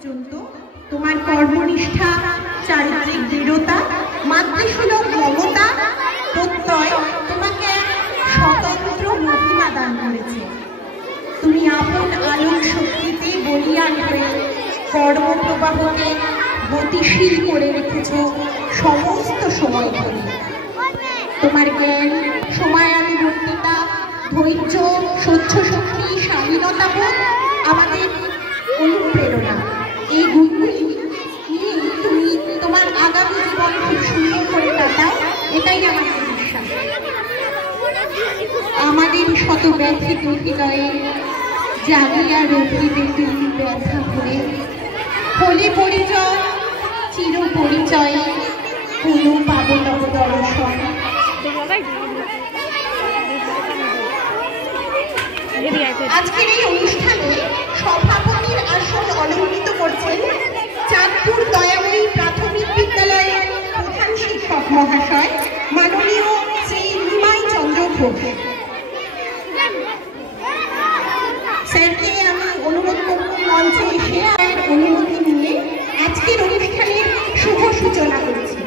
পর্যন্ত তোমার কর্মনিষ্ঠা, চারিত্রিক দৃঢ়তা, মাতৃসুলভ মমতা, প্রত্যয় তোমাকে স্বতন্ত্র মহিমা দান করেছে। তুমি আপন আলোক শক্তিতে বলিয়ান হয়ে কর্মপ্রবাহকে গতিশীল করে রেখেছ সমস্ত সময় ধরে। তোমার জ্ঞান, সময়ানুবর্তিতা, ধৈর্য, সহ্য শক্তি, স্বাধীনতাবোধ আমাদের অনুপ্রেরণা। এই গুণগুলি নিয়ে তুমি তোমার আগামী জীবন খুব সুন্দর করে কাটাও, এটাই আমাদের বিশ্বাস। আমাদের শত ব্যথিত হৃদয়ে জাগিয়া রহিবে তুমি ব্যথা ভরে, হলে পরিচয় চির পরিচয়ে কোনো পাবো তব দর্শন। আজকের এই অনুষ্ঠানে সভাপতির আসন অলঙ্কৃত করছেন চাঁদপুর দয়াময়ী প্রাথমিক বিদ্যালয়ের প্রধান শিক্ষক মহাশয় মাননীয় শ্রী নিমাই চন্দ্র ঘোষ। স্যারকে আমি অনুরোধ করব মঞ্চে এসে আর অনুমতি নিয়ে আজকের অনুষ্ঠানের শুভ সূচনা করছি।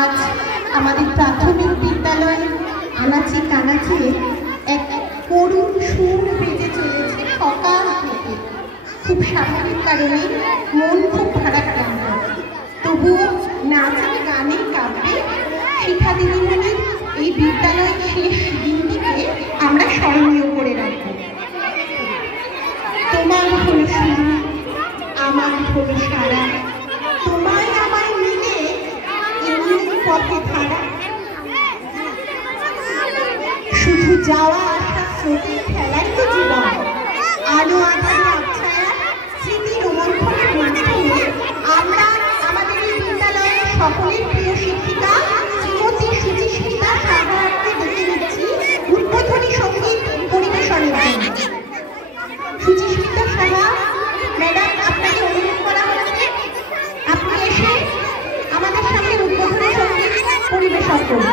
আজ আমাদের প্রাথমিক বিদ্যালয়ে আনাচে কানাচে এক করুণ সুর বেজে চলেছে সকাল থেকে। খুব স্বাভাবিক কারণে মন খুব ভারাক্রান্ত, তবুও নাচে গানে কাঁপে শিক্ষা দিদিমণির এই বিদ্যালয়ের শেষ দিনটিকে আমরা স্মরণীয় করে রাখব। তোমার হলো শুরু, আমার হলো সারা, তোমায় আমায় মিলে এমনি পথে ধারা। শুধু যাওয়া আসা স্রোতের খেলাই তো জীবন, আলো আধারে আবছায়া স্মৃতি রোমন্থনের মাধ্যমে আমরা আমাদের এই বিদ্যালয়ের সকলের প্রিয় শিক্ষিকা শ্রীমতী সুচিস্মিতা সাহাকে ডেকে নিচ্ছি উদ্বোধনী সঙ্গীত পরিবেশনের জন্য। সুচিস্মিতা সাহা ম্যাডাম, আপনাকে অনুরোধ করা হচ্ছে আপনি এসে আমাদের সামনে উদ্বোধনী সঙ্গীত পরিবেশন করুন।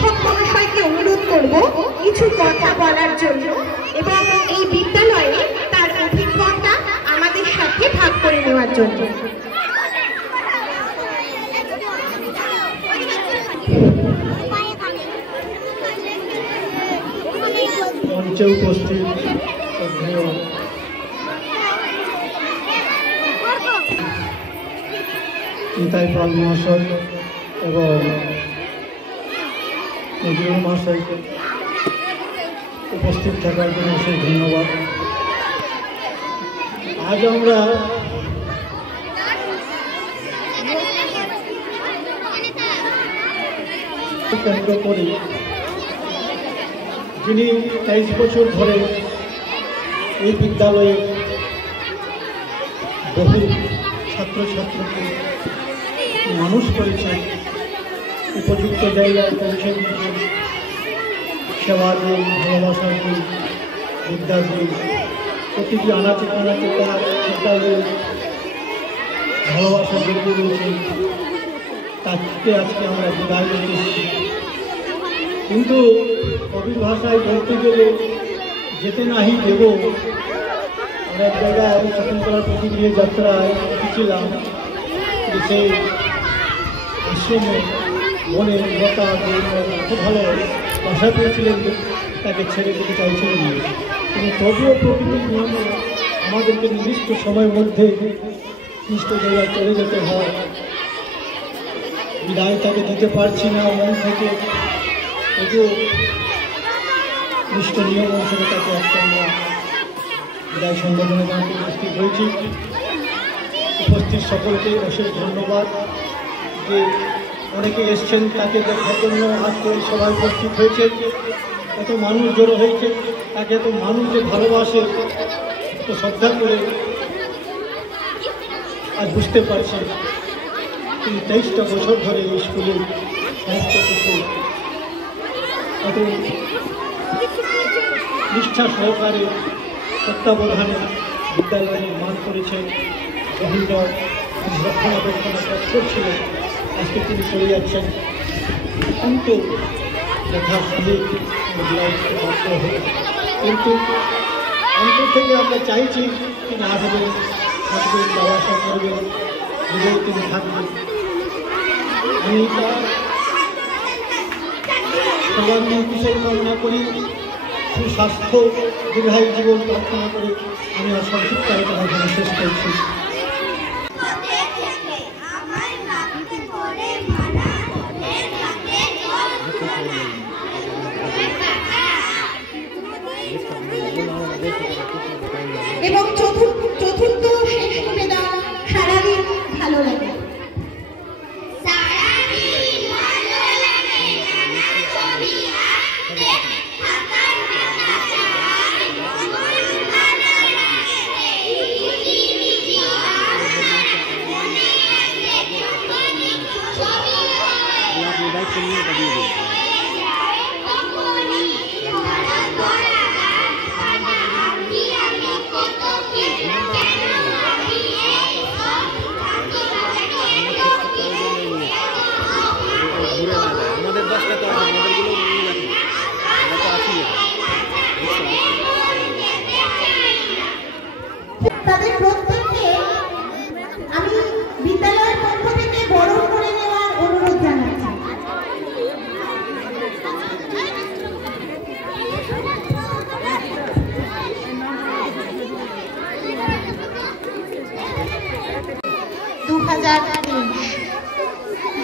শিক্ষক মহাশয়কে অনুরোধ করব কিছু কথা বলার জন্য এবং এই বিদ্যালয়ে তার অভিজ্ঞতা আমাদের সাথে ভাগ করে নেওয়ার জন্য। মঞ্চে উপস্থিত নিতাই পাল মহাশয় এবং নজরুল মহাশয়কে উপস্থিত থাকার জন্য অশেষ ধন্যবাদ। আজ আমরা কেন্দ্র করি যিনি 23 বছর ধরে এই বিদ্যালয়ে বহু ছাত্রছাত্রীকে মানুষ করেছেন, উপযুক্ত জায়গায় পৌঁছে দিয়েছেন, সেবা দিয়ে ভালোবাসা দিয়ে বিদ্যা দিয়ে প্রতিটি আনাচে কানাচে তার বিদ্যালয়ে ভালোবাসা জড়িয়ে রয়েছেন। তাকে আজকে আমরা বিদায় দিতেছি। কিন্তু কবির ভাষায় বলতে গেলে যেতে নাহি দেব, আমরা এক জায়গায় শকুন্তলার প্রতিক্রিয়া যাত্রায় এসেছিলাম, সেই আশ্রমে মনে লতা খুব ভালো ভাষা পেয়েছিলেন, তাকে ছেড়ে দিতে চাইছিলেন না। কিন্তু তবুও প্রকৃতির নিয়মে আমাদেরকে নির্দিষ্ট সময়ের মধ্যে নির্দিষ্ট জায়গায় চলে যেতে হয়। বিদায় তাকে দিতে পারছি না মন থেকে, তবুও নিষ্ঠ নিয়ম অনুসারে তাকে আজকে আমরা বিদায় সংগঠনে জানাতে উপস্থিত হয়েছি। উপস্থিত সকলকে অশেষ ধন্যবাদ যে অনেকে এসছেন তাকে দেখার জন্য আজকে সবাই উপস্থিত হয়েছে, এত মানুষ জড়ো হয়েছে, তাকে এত মানুষ যে ভালোবাসে এত শ্রদ্ধা করে আজ বুঝতে পারছি। তিনি 23টা বছর ধরে এই স্কুলে সমস্ত কিছু এত নিষ্ঠা সহকারে তত্ত্বাবধানে বিদ্যালয় নির্মাণ করেছেন, বিভিন্ন রক্ষণাবেক্ষণের কাজ করছিলেন। আজকে তিনি চলে যাচ্ছেন, অত্যন্ত দেখার সঙ্গে বাধ্য হয়ে, কিন্তু অন্তর থেকে আমরা চাইছি তিনি আসবেন, থাকবেন, যাওয়া আসা করবেন, নিজেই তিনি থাকবেন। আমি সবার নিয়ে কুশল কামনা করি, সুস্বাস্থ্য দীর্ঘায়ু জীবন প্রার্থনা করে আমি আমার সংক্ষিপ্ত আলোচনা শেষ করছি। এবং চতুর্থ শেষ নিবেদন সারাদিন ভালো লাগে। তাদের প্রত্যেককে আমি বিদ্যালয়ের পক্ষ থেকে বরণ করে নেওয়ার অনুরোধ জানাচ্ছি।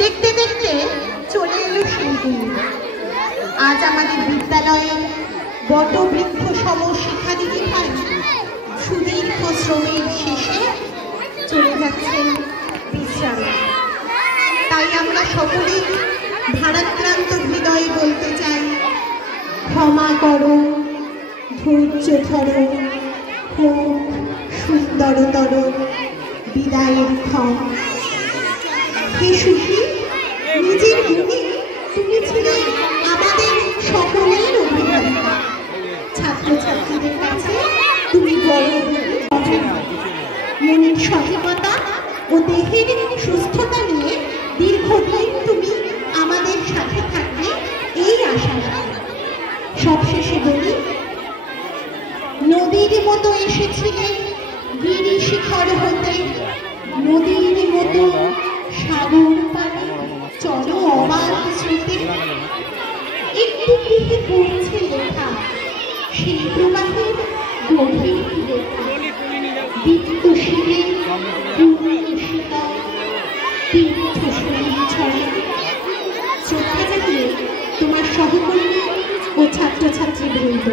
দেখতে দেখতে চলে এলো সেই দিন। আজ আমাদের বিদ্যালয়ে বটবৃক্ষ সম শিক্ষাদিদি ভাই সুদীর্ঘ শ্রমের শেষে চলে যাচ্ছেন বিশ্রামে। তাই আমরা সকলেই ভারাক্রান্ত হৃদয়ে বলতে চাই, ক্ষমা করো, ধৈর্য ধরো, হোক সুন্দরতর বিদায়ের ক্ষণ। হে সুখী, নিজের গুণে তুমি ছিলে আমাদের সকলের অভিভাবক। ছাত্রছাত্রীদের কাছে তুমি বড় মনের সঠিকতা ও দেহের সুস্থতা নিয়ে দীর্ঘদিন তুমি আমাদের সাথে থাকবে, এই রাজধানী নদীর মতো এসেছিলে গিরি শিখর হতে, নদীর মতো সাগর পানে চলো অবাক স্রোতে। একটু গৃহে পড়ছে লেখা সেই প্রবাহের গভীর লেখা, দীপ্ত শিলে পূর্ণশিকা তীর্থ শরীর ছড়ে। শ্রদ্ধা জানিয়ে তোমার সহকর্মী ও ছাত্রছাত্রী বৃন্দ।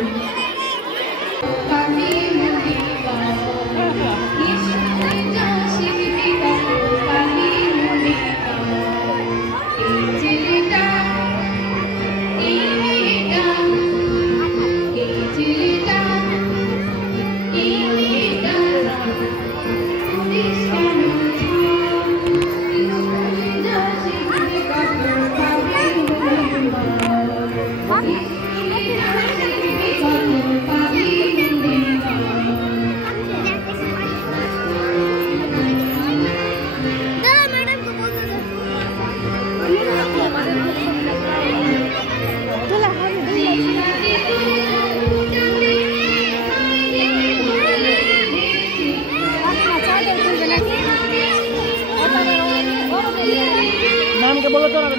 नाम के बोलो तो ना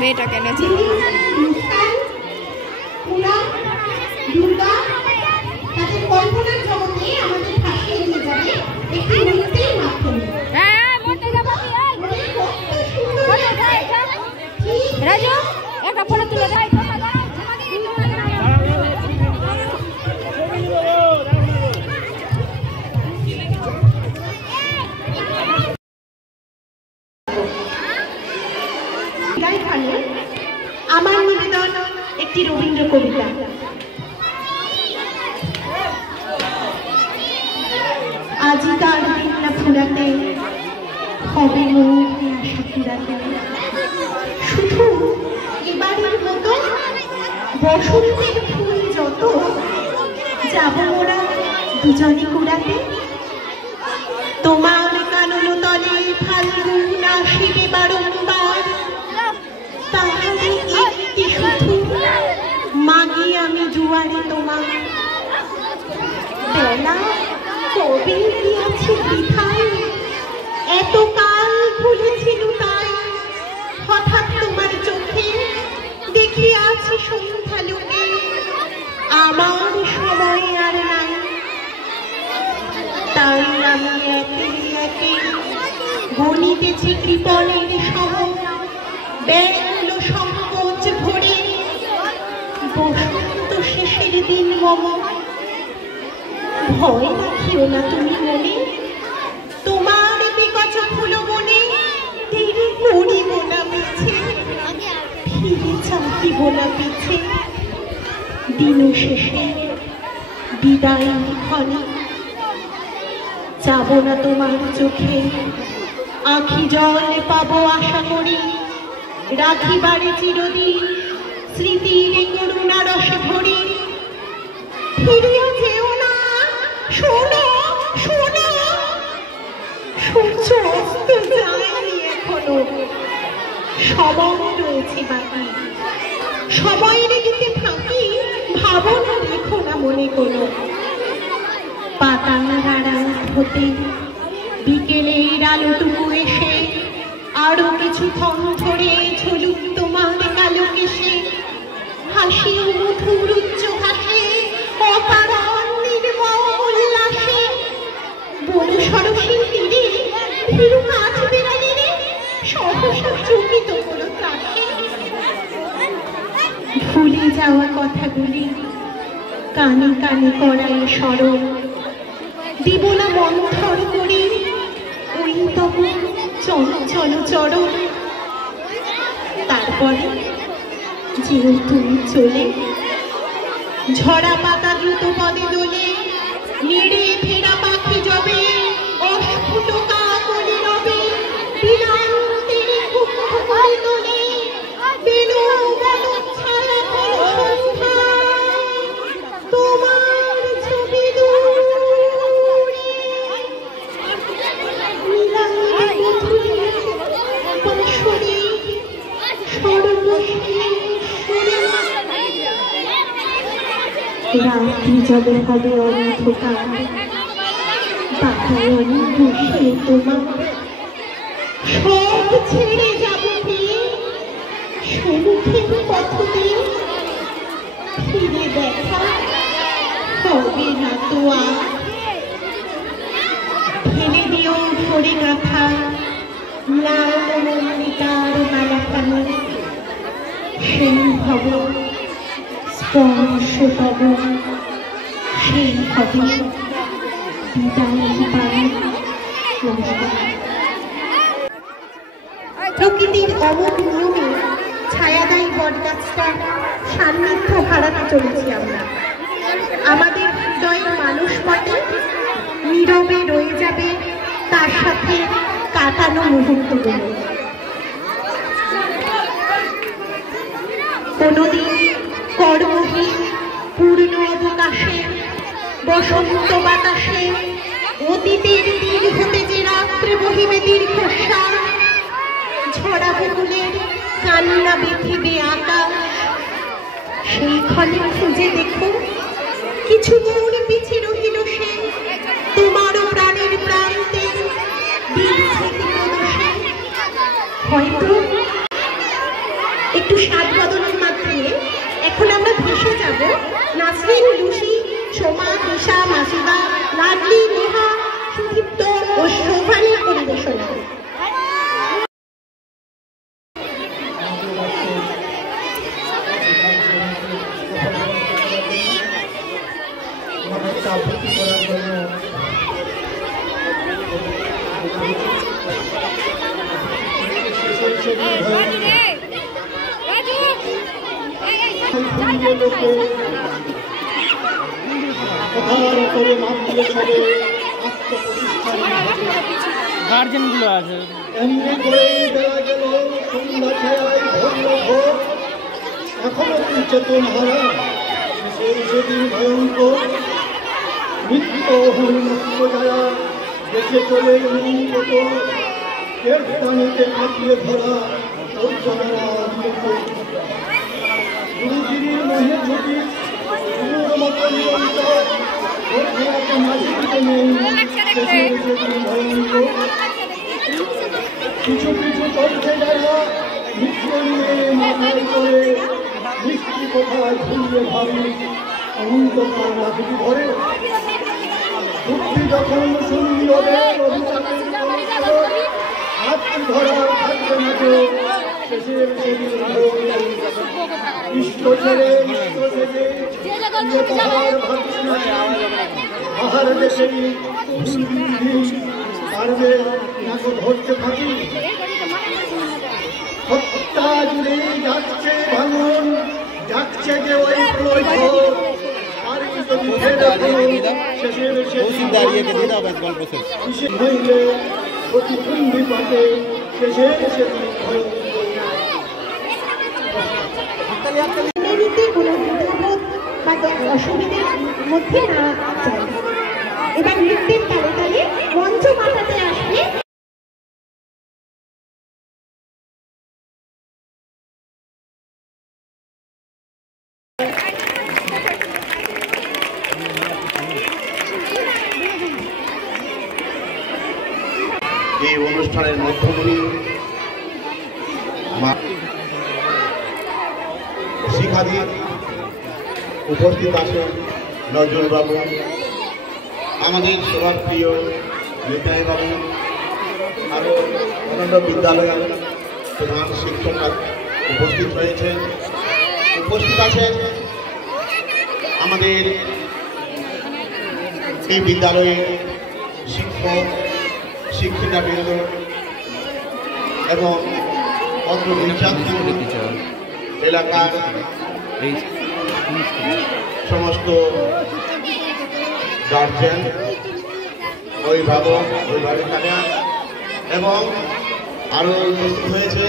মেয়েটা কেন ছিল তাদের কল্পনার জগতে আমাদের ভাসিয়ে নিয়ে যাবে একটি নৃত্যের মাধ্যমে। রাজু একটা ফটো তুলে দেয়। আমার নিবেদন একটি রবীন্দ্র কবিতা। আজি তার মেঘলা ফুলাতে হবে মুখে আশা কুড়াতে, শুধু এবারের মতো বসন্তের ফুল যত যাব ওরা দুজনে কুড়াতে। তোমার কানন তলে ফাল্গুন আসিবে বারংবার, তাহলে একটি শুধু মাগি আমি জুয়ারে তোমার। বেলা কবে দিয়েছে বৃথায়, এত কাল ভুলেছিল তাই, হঠাৎ তোমার চোখে দেখি আছে সন্ধ্যা লোকে, আমার সময় আর নাই। তাই আমি একে একে গণিতেছি কৃপণের সহ ব্যাকুল সংকোচ ভরে, বসন্ত শেষের দিন মম। ভয় রাখিও না তুমি মনে, তোমার বিকচ ফুল বনে দেরি করিব না পিছে, ফিরে চাহিব না পিছে। দিন শেষে বিদায় ক্ষণে যাবো না তোমার চোখে আখি জল পাবো আশা করি, রাখিবারে চিরদিন স্মৃতির করুণা রসে ভরি। ফিরিয়া যেও না, শোনো শোনো, সূর্য অস্ত যায়নি এখনো, সময় রয়েছে বাকি। সময়ের দিকে ফাঁকি ভাবনা রেখো না মনে কোনো। পাতা নাড়া হতে বিকেলের আলোটুকু এসে আরো কিছু ক্ষণ ধরে ঝুলুক তোমার কালো কেশে। হাসি মধুর উচ্চ হাসে অকারণ নির্মল উল্লাসে, বন সরসীর তীরে ভীরু কাজ বেড়ালে সহসা চকিত হলো ত্রাসে। ভুলে যাওয়া কথাগুলি কানে কানে করাই স্মরণ, দিব না মন্থর করে ওই তবু চঞ্চল চরণ। তারপরে যেও তুমি চলে, ঝরা পাতা দ্রুত পদে দোলে, নেড়ে ফেরা পাখি যাবে অস্ফুট কাকলি রবে, বিনান্তে মুক্ত করে তোলে বেনু বন ছায়া সন্ধ্যায় তোমার ছবি দূরে মিলায় মধুরে বাঁশরি সর্বশেষরে। রাত্রি যাবে হবে অন্ধকার, বাতায়নে বসিয়ে তোমার সব ছেড়ে যাবো সম্মুখের পথ দিয়ে। ফিরে দেখা হবে না তো আর, ফেলে দিও ভরে গাথা লাল মল্লিকার মালাখানি। সেই ভব স্পর্শ তব, সেই হবে বিদায় পানি। প্রকৃতির অমোঘ নিয়মে ছায়াদায়ী বটগাছটার সান্নিধ্য হারাতে চলেছি আমরা। আমাদের হৃদয়ের মানুষ পথে নীরবে রয়ে যাবে তার সাথে কাটানো মুহূর্তগুলো। কোনদিন কর্মহীন পূর্ণ অবকাশে বসন্ত বাতাসে অতীতের দিন হতে যে রাত্রে বহিবে দীর্ঘশ্বাস, ঝরা ফুলের কান্না বিধিবে আকাশ। সেই ক্ষণে খুঁজে দেখো কিছু মন পিছে রহিল সে তোমারও প্রাণের প্রান্তে হয়তো একটু স্বাদ বদলের মাধ্যমে এখন আমরা ভেসে যাব নাসরিন, লুসি, সোমা, দিশা, মাসুদা, লাডলি, নেহা, সুদীপ্ত ও শোভানের পরিবেশনায়। গার্জেন গুলো আছে এমনি করে বেলা গেল, সন্ধ্যা ছায় ধরল ভোর, এখনো তুই চেতন হারা সেদিন ভয়ঙ্কর। নিত্য হরিণত্ব যারা দেশে চলে মত এর পানিতে কাটিয়ে ধরা গুরুগিরির মহে ছুটি গুরুর মতো নিরন্তর মাঝে নেই সেদিন ভয়ঙ্কর। কিছু কিছু চলছে যারা মিত্র নিয়ে মাথায় করে মিষ্টি কোথায় ঘুরিয়ে ভাবি অনন্তকাল রাখি ঘরে। বুদ্ধি যখন শুনলি ওদের হাতটি ধরার থাকবে না কেউ, শেষের সেদিন ইষ্ট ছেড়ে ইষ্ট থেকে পাহাড় ভাবছি না পাহাড় দেখেই পারবে নাকো ধরতে থাকি। সত্তা জুড়ে যাচ্ছে ভাঙন, যাচ্ছে যে ওই প্রয়োজন আর কি যদি নইলে প্রতিদ্বন্দ্বী পাতে শেষে এমনিতে কোনো দ্বিধাবোধ বা অসুবিধার মধ্যে না যায়। এবার নৃত্যের তালে তালে মঞ্চ মাথাতে আসবে এই অনুষ্ঠানের মধ্যমণি শিক্ষাদিন উপস্থিত আছেন নজরুল বাবু, আমাদের সবার প্রিয় নিতাই বাবু, আরও অন্যান্য বিদ্যালয়ের প্রধান শিক্ষকরা উপস্থিত হয়েছেন। উপস্থিত আছেন আমাদের এই বিদ্যালয়ের শিক্ষক শিক্ষিকাবৃন্দ এবং অন্য এলাকার সমস্ত গার্জেন, অভিভাবক, অভিভাবিকারা এবং আরও উপস্থিত হয়েছে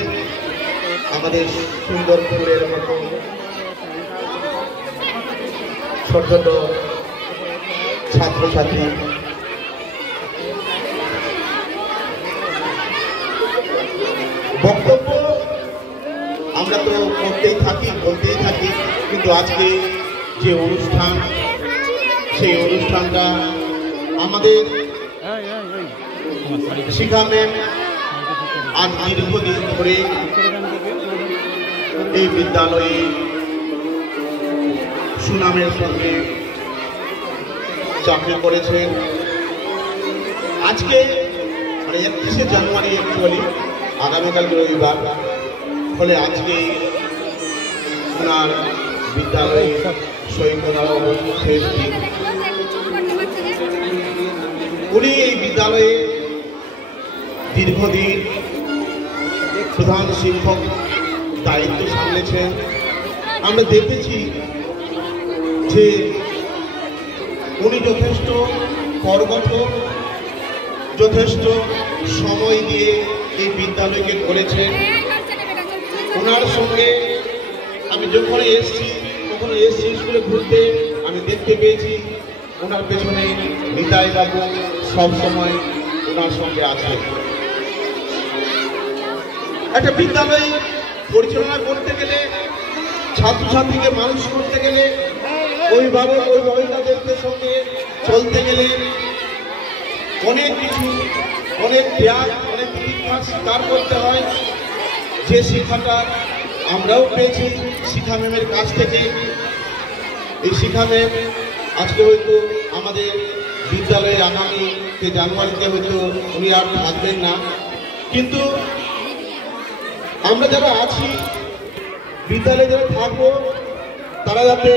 আমাদের সুন্দরপুরের মতো ছোট ছোট ছাত্রছাত্রী। বক্তব্য আমরা তো করতেই থাকি, বলতেই থাকি, কিন্তু আজকে যে অনুষ্ঠান, সেই অনুষ্ঠানটা আমাদের শিখা ম্যাম আজ দীর্ঘদিন ধরে এই বিদ্যালয়ে সুনামের সঙ্গে চাকরি করেছেন। আজকে মানে 31শে জানুয়ারি অ্যাকচুয়ালি আগামীকাল রবিবার, ফলে আজকে ওনার বিদ্যালয়ে সই করার শেষ দিন। উনি এই বিদ্যালয়ে দীর্ঘদিন প্রধান শিক্ষক দায়িত্ব সামলেছেন। আমরা দেখেছি যে উনি যথেষ্ট কর্মঠোর, যথেষ্ট সময় দিয়ে এই বিদ্যালয়কে করেছেন। ওনার সঙ্গে আমি যখন এসেছি স্কুলে ঘুরতে, আমি দেখতে পেয়েছি ওনার পেছনে নিতাই বাবু সবসময় ওনার সঙ্গে আছে। একটা বিদ্যালয় পরিচালনা করতে গেলে, ছাত্রছাত্রীকে মানুষ করতে গেলে, অভিভাবক অভিভাবিকাদের সঙ্গে চলতে গেলে অনেক কিছু, অনেক ত্যাগ, অনেক পরীক্ষার স্বীকার করতে হয়। যে শিক্ষাটা আমরাও পেয়েছি শিখা ম্যামের কাছ থেকে। এই শিখা ম্যাম আজকে হয়তো আমাদের বিদ্যালয়ে আগামী জানুয়ারিতে হয়তো উনি আর থাকবেন না, কিন্তু আমরা যারা আছি বিদ্যালয়ে যারা থাকবো, তারা যাতে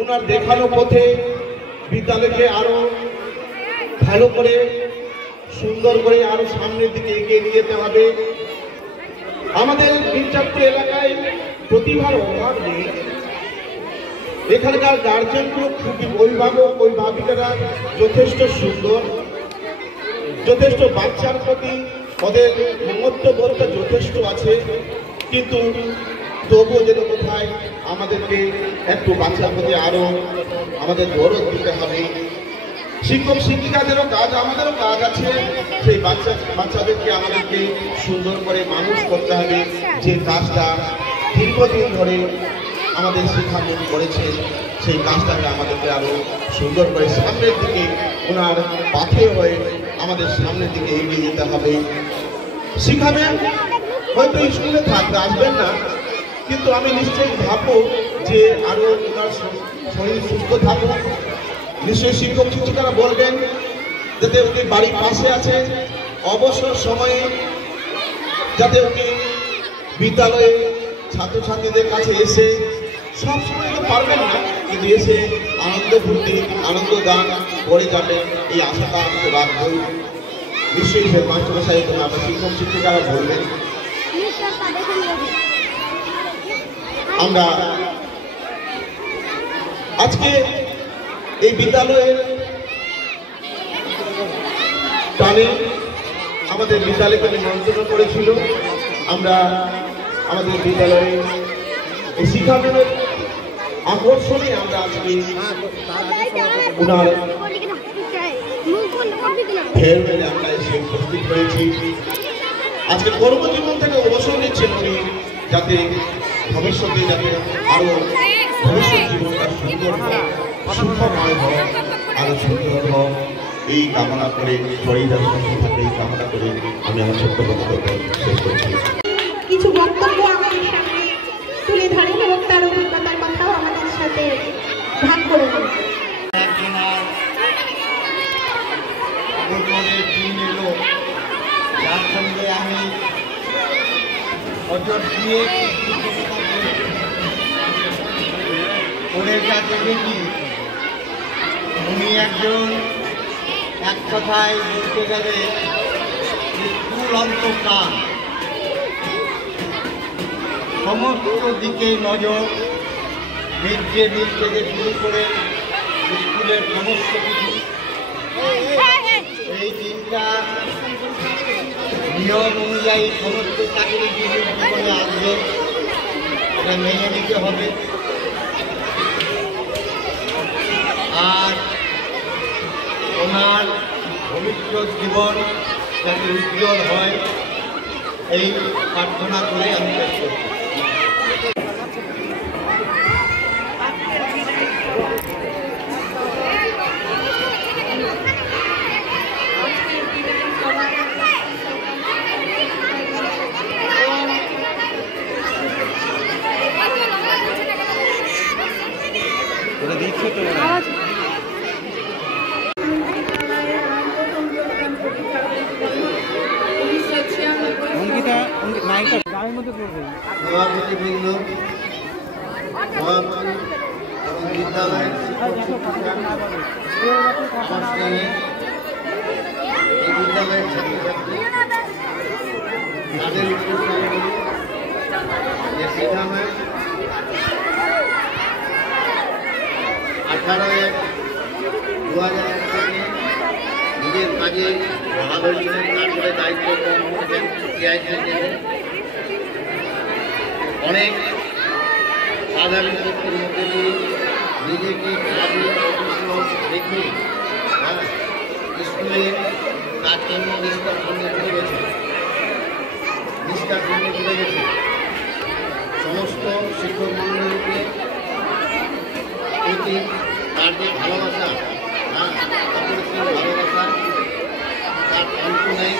ওনার দেখানো পথে বিদ্যালয়কে আরো ভালো করে, সুন্দর করে আরো সামনের দিকে এগিয়ে নিয়ে যেতে হবে। আমাদের মির্জাপুর এলাকায় প্রতিভার অভাব নেই। এখানকার গার্জেনগুলো খুবই, অভিভাবক অভিভাবিকারা যথেষ্ট সুন্দর, যথেষ্ট বাচ্চার প্রতি ওদের মমত্ববোধটা যথেষ্ট আছে, কিন্তু তবুও যেন কোথায় আমাদেরকে একটু বাচ্চার প্রতি আরো আমাদের দরদ দিতে হবে। শিক্ষক শিক্ষিকাদেরও কাজ, আমাদেরও কাজ আছে। সেই বাচ্চাদেরকে আমাদেরকে সুন্দর করে মানুষ করতে হবে। যে কাজটা দীর্ঘদিন ধরে আমাদের শিক্ষা ম্যাম করেছে, সেই কাজটাকে আমাদেরকে আরো সুন্দর করে সামনের দিকে ওনার পাথে হয়ে আমাদের সামনের দিকে এগিয়ে যেতে হবে। শিক্ষা ম্যাম হয়তো স্কুলে থাকতে আসবেন না, কিন্তু আমি নিশ্চয়ই ভাববো যে আরো ওনার শরীর সুস্থ থাকুক। নিশ্চয়ই শিক্ষক শিক্ষিকারা বলবেন যাতে উনি বাড়ির পাশে আছে, অবসর সময়ে যাতে উনি বিদ্যালয়ে ছাত্রছাত্রীদের কাছে এসে, সব সময় তো পারবেন না, কিন্তু এসে আনন্দ ফুর্তি, আনন্দ গান করে যাবেন, এই আশাটা আমি রাখবই। নিশ্চয়ই হেডমাস্টার সাহেব এবং আমার শিক্ষক শিক্ষিকারা বলবেন। আমরা আজকে এই বিদ্যালয়ের টানে আমাদের বিদ্যালয়কে নিমন্ত্রণ করেছিল। আমরা আমাদের বিদ্যালয়ে এই শিক্ষাগুলোর আকর্ষণে আমরা আজকে ওনার ঢের মেলে আমরা এসে উপস্থিত হয়েছি। আজকে কর্মজীবন থেকে অবসর নিচ্ছেন উনি, যাতে ভবিষ্যতে যাতে আরো ভবিষ্যৎ জীবনটা সুন্দর হয়, সুখময় হয়, আরো সুন্দর হয়, এই কামনা করে শরীরের সুস্থ থাকে এই কামনা করে আমি আমার ছোট্ট বক্তব্য শেষ করছি। কিছু বক্তব্য আমাদের সামনে তুলে ধরেন এবং তার অভিজ্ঞতার কথাও আমাদের সাথে ভাগ করে নেন। দিন এলো যার সঙ্গে আমি অজর দিয়ে ওদের কাছে দেখি উনি একজন এক কথায় বলতে গেলে অন্তকার, সমস্ত দিকে নজর, মিড ডে মিল থেকে শুরু করে স্কুলের সমস্ত কিছু। এই দিনটা নিয়ম অনুযায়ী সমস্ত চাকরিজীবীর জীবনে আসবে, এটা মেনে নিতে হবে। আর ওনার ভবিষ্যৎ জীবন যাতে উজ্জ্বল হয় এই প্রার্থনা করে আমি শেষ করছি। সভাপতিবৃন্দ, সভাপতি এবং বিদ্যালয়ের এই বিদ্যালয়ের ছাত্রছাত্রী তাদের যে সিদ্ধান্ত 18/1/2001 থেকে নিজের কাজে ভালো ছিলেন, তারপরে দায়িত্ব কম করবেন, অনেক সাধারণ ব্যক্তির মধ্যে দিয়ে নিজেকে কাজে রেখে স্কুলে তার জন্য নিষ্ঠার সঙ্গে করে গেছে, সমস্ত শিক্ষক মন্ডলীকে প্রতি তার যে ভালোবাসা, অপরিসীম ভালোবাসা, তার অন্ত নেই।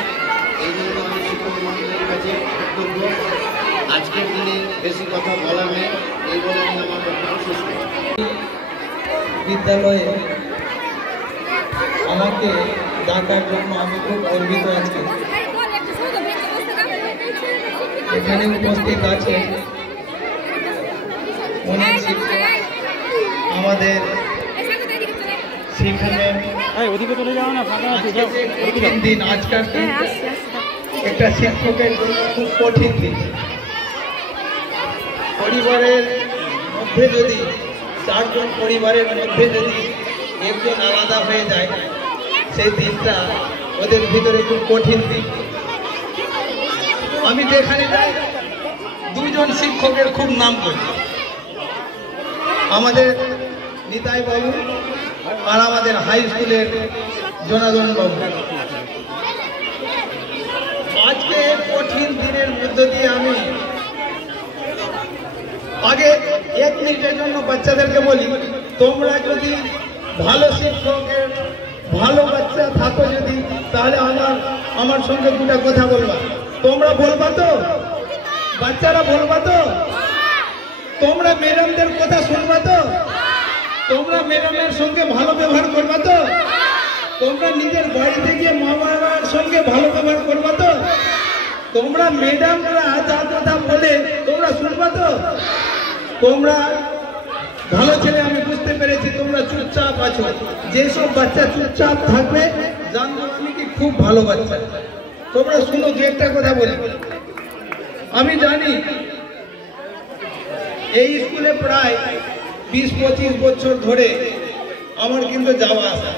এই জন্য আমি শিক্ষক মন্ডলীর কাছে কর্তব্য। আজকের দিনে বেশি কথা বলার নেই, এই বলে আমি আমার বক্তব্য শেষ করি। বিদ্যালয়ে আমাকে ডাকার জন্য আমি খুব গর্বিত আছি। এখানে উপস্থিত আছে অনেক শিক্ষক, আমাদের সেখানে দিন, আজকাল একটা শিক্ষকের জন্য খুব কঠিন দিন। পরিবারের মধ্যে যদি 4 জন পরিবারের মধ্যে যদি একজন আলাদা হয়ে যায়, সেই দিনটা ওদের ভিতরে খুব কঠিন দিন। আমি যেখানে যাই 2 জন শিক্ষকের খুব নাম করি, আমাদের নিতাই বাবু আর আমাদের হাই স্কুলের জনার্দন বাবু। আজকে কঠিন দিনের মধ্য দিয়ে আমি আগে 1 মিনিটের জন্য বাচ্চাদেরকে বলি, তোমরা যদি ভালো শিক্ষকের ভালো বাচ্চা থাকো যদি, তাহলে আমার সঙ্গে 2টা কথা বলবা। তোমরা বলবা তো? বাচ্চারা বলবা তো? তোমরা ম্যাডামদের কথা শুনবা তো? তোমরা ম্যাডামের সঙ্গে ভালো ব্যবহার করবা তো? তোমরা নিজের বাড়িতে গিয়ে মা বাবার সঙ্গে ভালো ব্যবহার করবা তো? তোমরা ম্যাডামরা যা কথা বলে তোমরা শুনবা তো? তোমরা ভালো ছেলে, আমি বুঝতে পেরেছি তোমরা চুপচাপ আছো। যেসব বাচ্চা চুপচাপ থাকবে জানবো আমি কি খুব ভালো বাচ্চা। তোমরা শুনো, 2-একটা কথা বলি। আমি জানি এই স্কুলে প্রায় 20-25 বছর ধরে আমার কিন্তু যাওয়া আসা।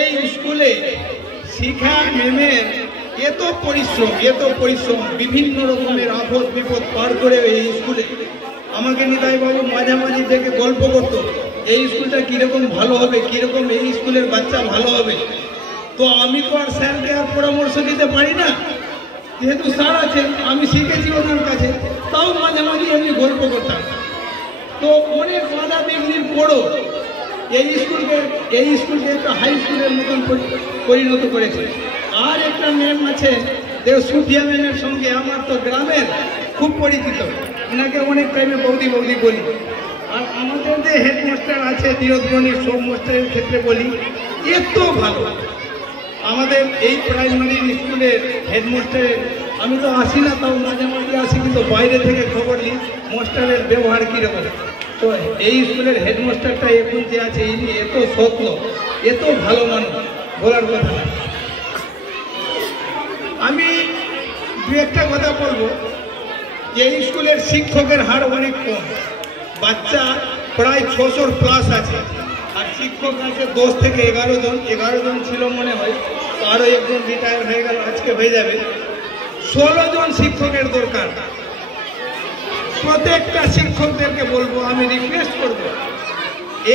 এই স্কুলে শিখা ম্যামের এত পরিশ্রম বিভিন্ন রকমের আপদ বিপদ পার করে এই স্কুলে আমাকে নিতাইবাবু মাঝামাঝি থেকে গল্প করতো, এই স্কুলটা কীরকম ভালো হবে, কীরকম এই স্কুলের বাচ্চা ভালো হবে। তো আমি তো আর স্যারকে আর পরামর্শ দিতে পারি না, যেহেতু স্যার আছেন, আমি শিখেছি ওনার কাছে, তাও মাঝামাঝি আমি গল্প করতাম। তো অনেক বাধা বিঘ্নির পরও এই স্কুলকে একটা হাই স্কুলের মতন পরিণত করেছে। আর একটা ম্যাম আছে সুফিয়া ম্যামের সঙ্গে আমার তো গ্রামের খুব পরিচিত, ওনাকে অনেক টাইমে বৌদি বৌদি বলি। আর আমাদের যে হেডমাস্টার আছে তীরথগণির সব মাস্টারের ক্ষেত্রে বলি, এত ভালো আমাদের এই প্রাইমারি স্কুলের হেডমাস্টারের। আমি তো আসি না, তাও মাঝে মাঝে আসি, কিন্তু বাইরে থেকে খবর নিই মাস্টারের ব্যবহার কীরকম। তো এই স্কুলের হেডমাস্টারটা এখন যে আছে, ইনি এত সত্য, এত ভালো মানুষ, বলার কথা না। আমি দু একটা কথা বলবো, এই স্কুলের শিক্ষকের হার অনেক কম, বাচ্চা প্রায় 600 প্লাস আছে, আর শিক্ষক আছে 10 থেকে 11 জন। 11 জন ছিল মনে হয়, তো আরও একজন রিটায়ার হয়ে গেল, আজকে হয়ে যাবে। 16 জন শিক্ষকের দরকার। প্রত্যেকটা শিক্ষকদেরকে বলবো, আমি রিকোয়েস্ট করব,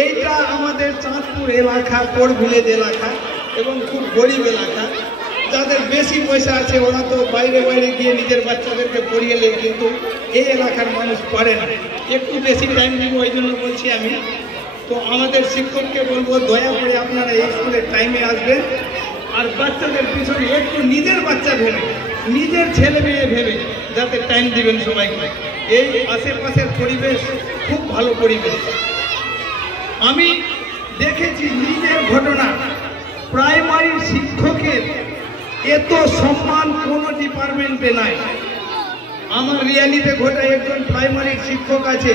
এইটা আমাদের চাঁদপুর এলাকা, কোর ভিলেজ এলাকা এবং খুব গরিব এলাকা। যাদের বেশি পয়সা আছে ওরা তো বাইরে গিয়ে নিজের বাচ্চাদেরকে পড়িয়ে নেয়, কিন্তু এই এলাকার মানুষ পারে না। একটু বেশি টাইম দিব, ওই জন্য বলছি আমি। তো আমাদের শিক্ষককে বলবো, দয়া করে আপনারা এই স্কুলের টাইমে আসবেন, আর বাচ্চাদের পিছনে একটু নিজের বাচ্চা ভেবে, নিজের ছেলে মেয়ে ভেবে যাতে টাইম দিবেন সবাইকে। এই আশেপাশের পরিবেশ খুব ভালো পরিবেশ। আমি দেখেছি নিজের ঘটনা, প্রাইমারি শিক্ষকের এত সম্মান কোনো ডিপার্টমেন্টে নাই। আমার রিয়ালিতে ঘটে, একজন প্রাইমারি শিক্ষক আছে,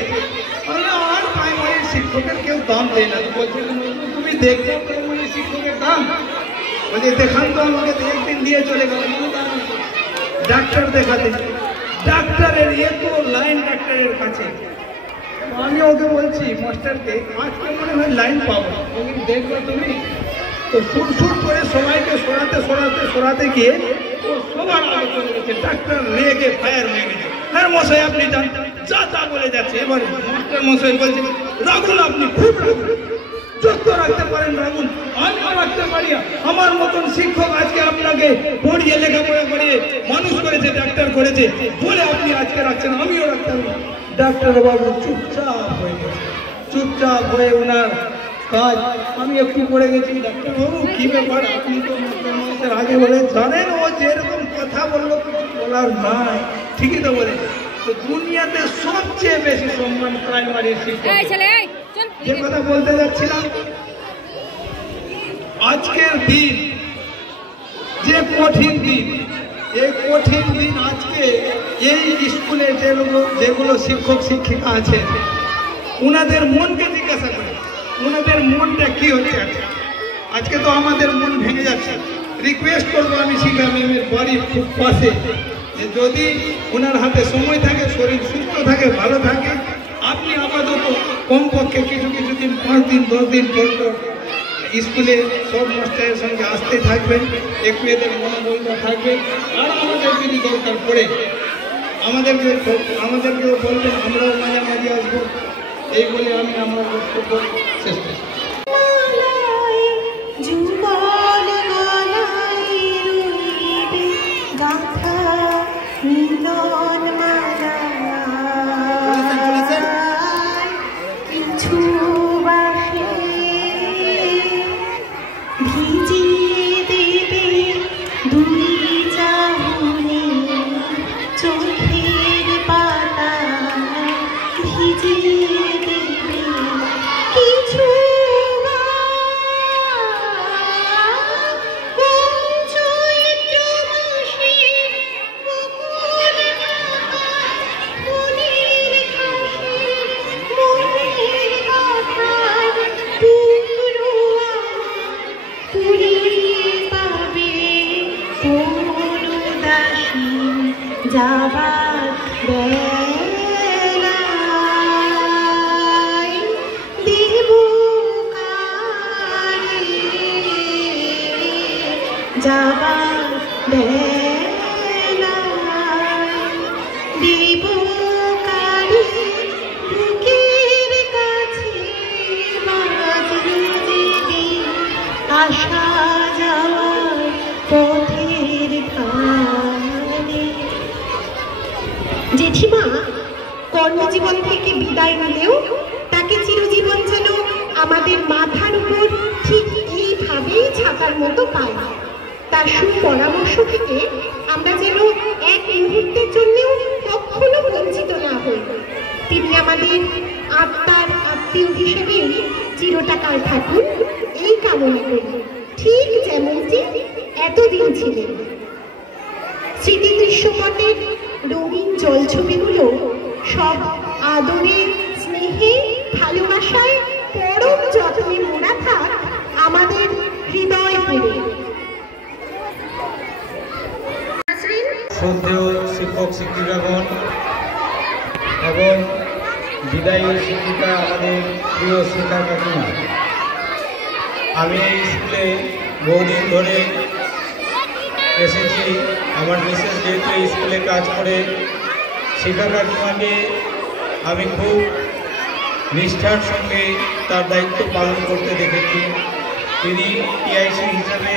আর প্রাইমারি শিক্ষকের কেউ দাম দেয় না। বলছে তুমি দেখবে প্রাইমারি শিক্ষকের দাম? বলছে দেখান তো আমাকে। একদিন দিয়ে চলে গেল ডাক্তার দেখাতে, ডাক্তারের এত লাইন ডাক্তারের কাছে। আমি ওকে বলছি মাস্টারকে, আজকে মনে হয় লাইন পাবো, দেখবে তুমি? তো সুর করে সবাইকে সরাতে গিয়ে ও সবার আগে চলে গেছে। ডাক্তার রেগে ফায়ার হয়ে গেছে, হ্যাঁ মশাই আপনি যান, যা বলে যাচ্ছে। এবার মাস্টার মশাই বলছে, রাখুন আপনি, খুব রাখুন, যত রাখতে পারেন রাখুন, আমিও রাখতে পারি। আমার মতন শিক্ষক আজকে আপনাকে পড়িয়ে লেখাপড়া করিয়ে মানুষ করেছে, ডাক্তার করেছে বলে আপনি আজকে রাখছেন, আমিও রাখতে পারি। ডাক্তার বাবু চুপচাপ হয়ে গেছে, চুপচাপ হয়ে ওনার কাজ। আমি একটু পড়ে গেছি, ডাক্তারবাবু কী ব্যাপার, আপনি তো মানুষের আগে বলে জানেন, ও যেরকম কথা বললো কিছু বলার নাই, ঠিকই তো বলে। তো দুনিয়াতে সবচেয়ে বেশি সম্মান প্রাইমারি শিক্ষক। যে কথা বলতে যাচ্ছিলাম, আজকের দিন যে কঠিন দিন, এই কঠিন দিন আজকে এই স্কুলে যেগুলো শিক্ষক শিক্ষিকা আছে, ওনাদের মনকে জিজ্ঞাসা করে, ওনাদের মনটা কি হচ্ছে। আজকে তো আমাদের মন ভেঙে যাচ্ছে। রিকোয়েস্ট করবো আমি শিখা ম্যামের বাড়ির খুব পাশে, যে যদি ওনার হাতে সময় থাকে, শরীর সুস্থ থাকে, ভালো থাকে, আপনি আপাতত কমপক্ষে কিছু দিন, 5 দিন 10 দিন পর স্কুলে সব মাস্টারের সঙ্গে আসতে থাকবেন, একটু এদের মনোবলটা থাকবে। আর আমাদের যদি দরকার পড়ে আমাদেরকেও বলবেন, আমরাও মাঝামাঝি আসবো। এই বলে আমি আমার বক্তব্য শেষ করছি। যাবার বেলায় আসা যাওয়ার পথের ধারে। জেঠিমা কর্মজীবন থেকে বিদায় নিলেও তাকে চিরজীবন যেন আমাদের মাথার উপর ঠিক এইভাবেই ছাতার মতো পাই। তার সুপরামর্শ থেকে আমরা যেন এক মুহূর্তের জন্যও কখনো বঞ্চিত না হই। তিনি আমাদের আত্মার আত্মীয় হিসেবেই চিরটাকাল থাকুন এই কামনা করি, ঠিক যেমনটি এতদিন ছিলেন। স্মৃতি দৃশ্যপটের রঙিন জলছবিগুলো সব আদরে, স্নেহে, ভালোবাসায়, পরম যত্নে মোড়া থাক আমাদের হৃদয় পুরে। শ্রদ্ধেয় শিক্ষক শিক্ষিকাগণ এবং বিদায়ী শিক্ষিকা আমাদের প্রিয় শিক্ষা কাকিমা, আমি এই স্কুলে বহুদিন ধরে এসেছি। আমার বিশেষ যেহেতু এই স্কুলে কাজ করে, শিক্ষা কাকিমাকে আমি খুব নিষ্ঠার সঙ্গে তার দায়িত্ব পালন করতে দেখেছি। তিনি টিআইসি হিসাবে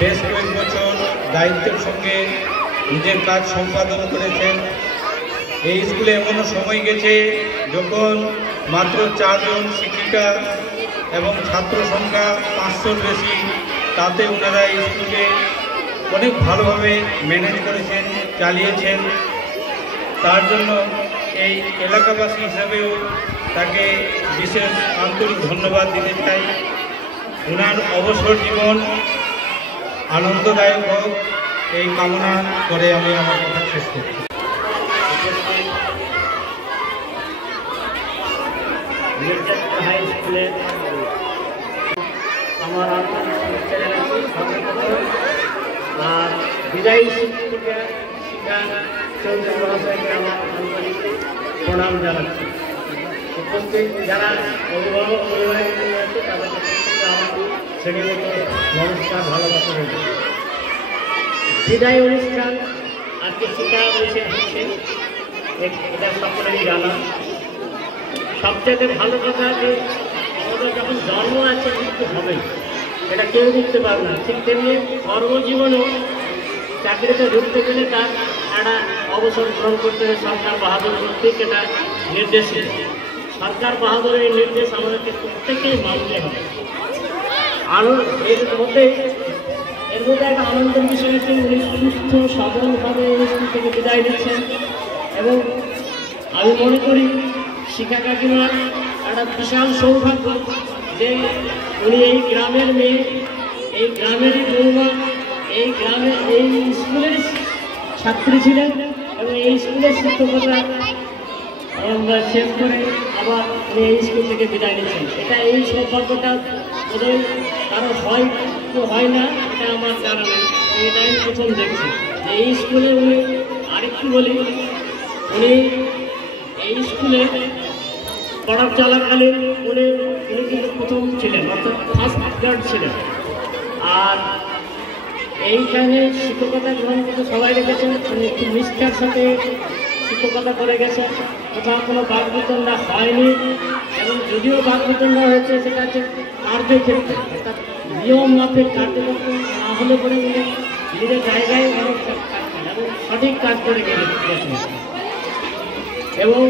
বেশ কয়েক বছর দায়িত্বের সঙ্গে নিজের কাজ সম্পাদন করেছেন। এই স্কুলে এমনও সময় গেছে যখন মাত্র 4 জন শিক্ষিকা এবং ছাত্র সংখ্যা 500-র বেশি, তাতে ওনারা এই স্কুলকে অনেক ভালোভাবে ম্যানেজ করেছেন, চালিয়েছেন। তার জন্য এই এলাকাবাসী হিসাবেও তাকে বিশেষ আন্তরিক ধন্যবাদ দিতে চাই। ওনার অবসর জীবন আনন্দদায়ক হোক এই কামনা করে আমি আমার কথা শেষ করছি। হাই স্কুলে আমার আন্তরিক শুভেচ্ছা জানাচ্ছি। আর বিদায়ী শিক্ষিকা চৌধুরী মহাশয়কে আমার আন্তরিক প্রণাম জানাচ্ছি। উপস্থিত যারা অভিভাবক পরিবারের আছে তাদের আমার শ্রেণীগত নমস্কার, ভালোবাসা রইল। বিদায় অনুষ্ঠান আজকে শিক্ষা বসে হচ্ছে, এটা সকলেরই জানা। সবচেয়ে ভালো কথা যে আমাদের যখন জন্ম আছে মৃত্যু হবে, এটা কেউ দিতে পারবে না। ঠিক তেমনি কর্মজীবনেও চাকরিতে ঢুকতে গেলে তার একটা অবসর গ্রহণ করতে হবে। সরকার বাহাদুর কর্তৃক এটা নির্দেশ, সরকার বাহাদুরের এই নির্দেশ আমাদেরকে প্রত্যেকেই মানতে হবে। এর মধ্যে একটা আনন্দের বিষয় হচ্ছে উনি সুস্থ সবলভাবে এই স্কুল থেকে বিদায় নিচ্ছেন। এবং আমি মনে করি শিক্ষা কাকিমার একটা বিশাল সৌভাগ্য যে উনি এই গ্রামের মেয়ে, এই গ্রামেরই বৌমা, এই গ্রামের এই স্কুলের ছাত্রী ছিলেন এবং এই স্কুলের শিক্ষকতা শেষ করে আবার উনি এই স্কুল থেকে বিদায় নিচ্ছেন। এটা এই সৌভাগ্যটা বোধহয় কারো হয় না, এটা আমার জানা নেই। এটা আমি প্রথম দেখছি যে এই স্কুলে উনি, আরেকটু বলি, উনি এই স্কুলে পড়া চলাকালীন উনি কিন্তু প্রথম ছিলেন, অর্থাৎ ফার্স্ট গার্ড ছিলেন। আর এইখানে শিক্ষকতা গ্রহণ করতে সবাই রেখেছেন, উনি একটু নিষ্ঠার সাথে শিক্ষকতা করে গেছেন। কোথাও কোনো বাকবিতণ্ডা হয়নি, এবং যদিও বাকবিতণ্ডা হয়েছে সেটা হচ্ছে কার্যক্ষেত্রে, অর্থাৎ নিয়ম মাফিক কার্যক্রম না হলে পরে উনি নিজের জায়গায় অনেক এবং সঠিক কাজ করে গেছেন। এবং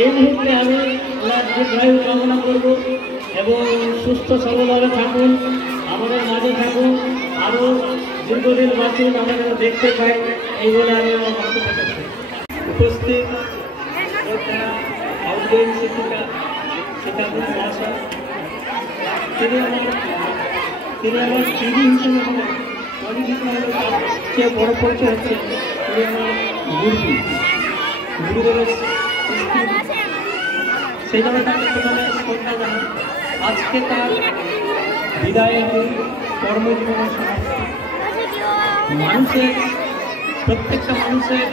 এই মুহূর্তে আমি ওনার দীর্ঘায়ু কামনা করব এবং সুস্থ সবলভাবে থাকুন, আমাদের মাঝে থাকুন, আরও দীর্ঘদিন বাঁচুন, আমরা যেন দেখতে পাই, এই বলে আমি আমার বক্তব্য করছি। উপস্থিত আউটগোয়িং শিক্ষিকা শিক্ষাগুরু মহাশয়, তিনি আমার দিদি হিসেবে হলেন, অনেক হিসেবে সবচেয়ে বড় পরিচয় হচ্ছে তিনি আমার গুরুদেবের সেই জন্য তাকে প্রথমে শ্রদ্ধা জানাই। আজকে তার বিদায়ের দিন, কর্মজীবনের সমাপ্তি। মানুষের, প্রত্যেকটা মানুষের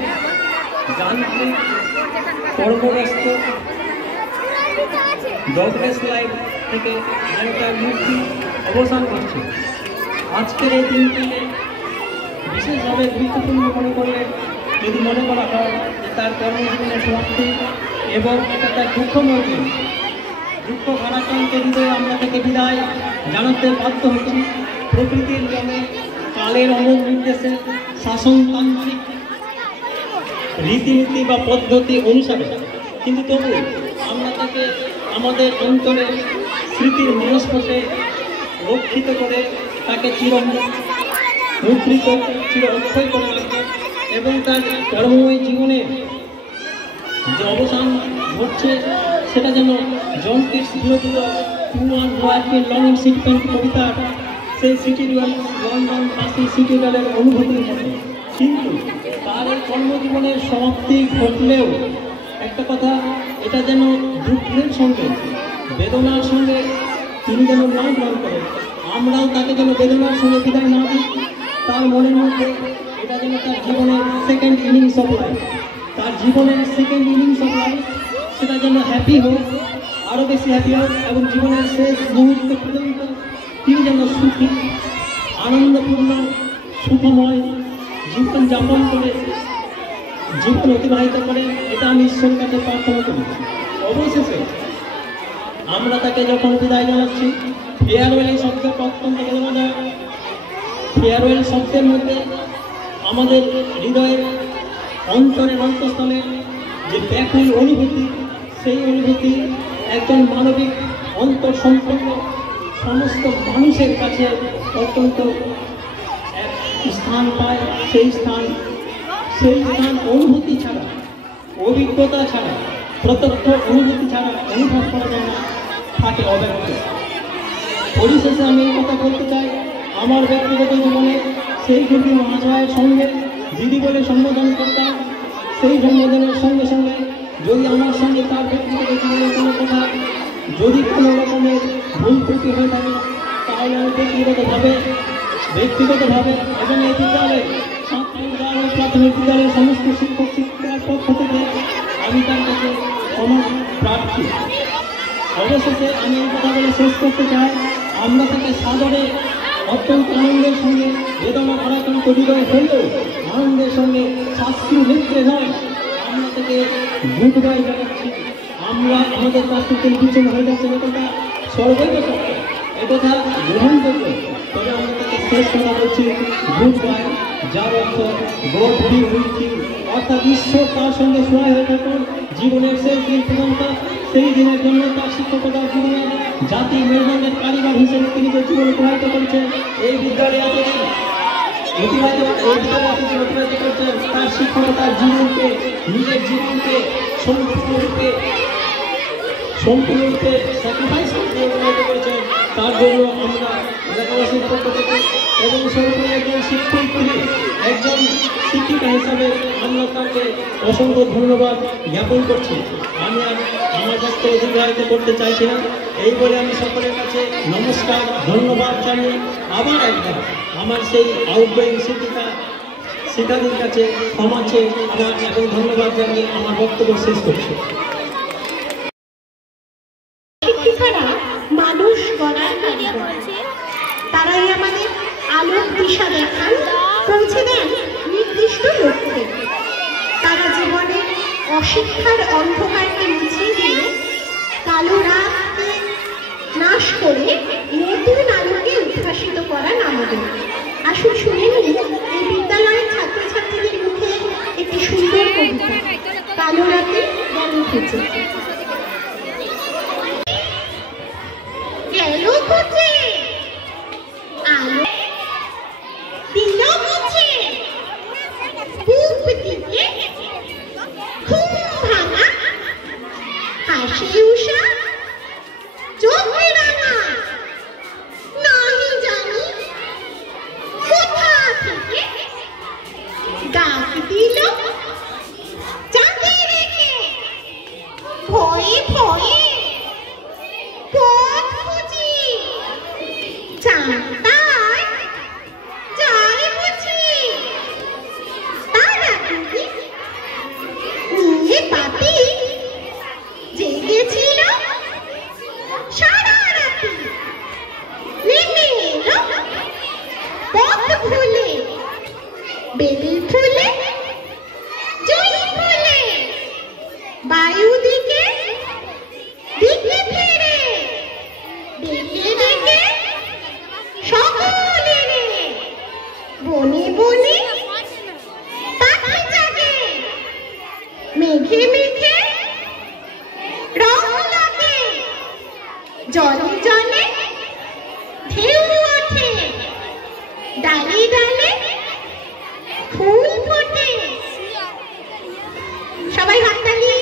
যান্ত্রিক কর্মব্যস্ত জবলেস লাইফ থেকে যেন তার মুক্তি অবসান করছে। আজকের এই দিনটিকে বিশেষভাবে গুরুত্বপূর্ণ মনে করলে যদি মনে করা হয় যে তার কর্মজীবনের সমাপ্তি এবং এটা তার দুঃখময় দিন। দুঃখ ভারাক্রান্ত হৃদয়ে আমরা থেকে বিদায় জানাতে বাধ্য হচ্ছি প্রকৃতির নিয়মে কালের অমোঘ নির্দেশে শাসনতান্ত্রিক রীতিনীতি বা পদ্ধতি অনুসারে, কিন্তু তবু আমরা তাকে আমাদের অন্তরে স্মৃতির মানসপটে রক্ষিত করে তাকে মুদ্রিত চির অক্ষয় করে রাখবে এবং তার কর্মময় জীবনে যে অবসান ঘটছে সেটা যেন জন কিটস বিরোধিত লং সিট পেন কবিতার সেই সিটি লন্ডন বাসি সিটি রেলের অনুভূতির মতো। কিন্তু তার এই কর্মজীবনের সমাপ্তি ঘটলেও একটা কথা, এটা যেন দুঃখের সঙ্গে বেদনার সঙ্গে তিনি যেন না গ্রহণ করেন, আমরাও তাকে যেন বেদনার সঙ্গে বিদায় না দিই। তার মনের মধ্যে এটা যেন তার জীবনের সেকেন্ড ইনিংস অফ লাইফ, তার জীবনের সেকেন্ড ইনিংস অফ লাইফ সেটা যেন হ্যাপি হোক, আরও বেশি হ্যাপি হোক এবং জীবনের শেষ মুহূর্ত পর্যন্ত তিনি যেন সুখী, আনন্দপূর্ণ, সুখময় জীবন যাপন করে জীবন অতিবাহিত করেন, এটা আমি ঈশ্বরের কাছে প্রার্থনা করি। অবশেষে আমরা তাকে যখন বিদায় জানাচ্ছি, ফেয়ারওয়েল এই শব্দের অত্যন্ত বেদনাদায়ক। ফেয়ারওয়েল শব্দের মধ্যে আমাদের হৃদয়ের অন্তরের অন্তঃস্থলে যে ব্যাকুল অনুভূতি, সেই অনুভূতি একজন মানবিক অন্তঃসম্পন্ন সমস্ত মানুষের কাছে অত্যন্ত স্থান পায়। সেই স্থান অনুভূতি ছাড়া, অভিজ্ঞতা ছাড়া, প্রত্যক্ষ অনুভূতি ছাড়া অনুভব করা যায় না, থাকে অব্যক্ত। পরিশেষে আমি এই কথা বলতে চাই, আমার ব্যক্তিগত জীবনে সেই দুটি মহাশয়ের সঙ্গে দিদি বলে সম্বোধন করতাম। সেই সম্বোধনের সঙ্গে সঙ্গে যদি আমার সঙ্গে তার ব্যক্তিগত জীবনের কোনো কথা, যদি কোনো রকমের ভুল ত্রুটি হয়ে থাকে, তাহলে আমি ব্যক্তিগতভাবে এবং এই বিদ্যালয়ে প্রাথমিক বিদ্যালয়ের সমস্ত শিক্ষক শিক্ষিকার পক্ষ থেকে আমি তার কাছে ক্ষমা প্রার্থী। অবশেষে আমি এই কথা বলে শেষ করতে চাই, আমরা তাকে সাদরে অত্যন্ত আনন্দের সঙ্গে বেদনা ভারাক্রান্ত হৃদয় হলেও আনন্দের সঙ্গে শাস্ত্রী নৃত্যে নয়, আমরা তাকে গুড বাই জানাচ্ছি। আমরা আমাদের কাছ থেকে পিছনে হয়ে যাচ্ছে একথা সর্বৈব সত্য, একথা গ্রহণযোগ্য, তবে আমরা তাকে শেষ কথা বলছি গুড বাই, যার অর্থ গড বি উইথ ইউ, অর্থাৎ ঈশ্বর তার সঙ্গে সহায় হয়ে থাকুন জীবনের শেষ দিন পর্যন্ত। সেই দিনের জন্য তার শিক্ষকতার জীবনে জাতি মেরুদণ্ডের কারিগর হিসেবে তিনি যে জীবন অতিবাহিত করছেন, এই বিদ্যালয়ে অতিবাহিত করছেন, তার শিক্ষকতার জীবনকে, নিজের জীবনকে সম্পূর্ণরূপে স্যাক্রিফাইস করতে অতিবাহিত করেছেন। তার জন্য আমরা এলাকাবাসীর পক্ষ থেকে এবং সর্বোপরি একজন শিক্ষয়িত্রী, একজন শিক্ষিকা হিসাবে আমরা তাকে অসংখ্য ধন্যবাদ জ্ঞাপন করছি। আমি আমার বক্তব্য অতিবাহিত করতে চাইছি না, এই বলে আমি সকলের কাছে নমস্কার, ধন্যবাদ জানিয়ে আবার একবার আমার সেই আউটগোয়িং শিক্ষার্থীর কাছে ক্ষমা চেয়ে আবার এবং ধন্যবাদ জানিয়ে আমার বক্তব্য শেষ করছি। শিক্ষিকারা মানুষ গড়ার কারিগর, তারাই আমাদের আলোক দিশা দেখান, পৌঁছে দেন নির্দিষ্ট লক্ষ্যে। তারা জীবনে অশিক্ষার অন্ধকারকে মুছিয়ে দিয়ে কালো রাতকে নাশ করে নতুন আলোকে উদ্ভাসিত করান আমাদের। আসুন শুনে নিন এই বিদ্যালয়ের ছাত্রছাত্রীদের মুখে একটি সুন্দর কবিতা, কালো রাতে গেল খুঁজে। গেল খুঁজে আলো দিল মুছে, বুক দিকে ঘুম ভাঙা, হাসি উষা চোখে রাঙা, নাহি জানি কোথা থেকে ডাক দিল চাঁদে রেখে, ভয়ে ভয়ে পথ খুঁজি, চাঁদায় যায় বুঝি, তারা তুমি নিয়ে বাতি জেগেছিল সারা রাতি, নেমে এলো পথ ভুলে, বেলি ফুলে জয়ী ফুলে, বায়ু দিকে মেঘে মেঘে রং লাগে, জলে জলে ঢেউ ওঠে, ডালে ডালে ফুল ফোটে। সবাই হাততালি।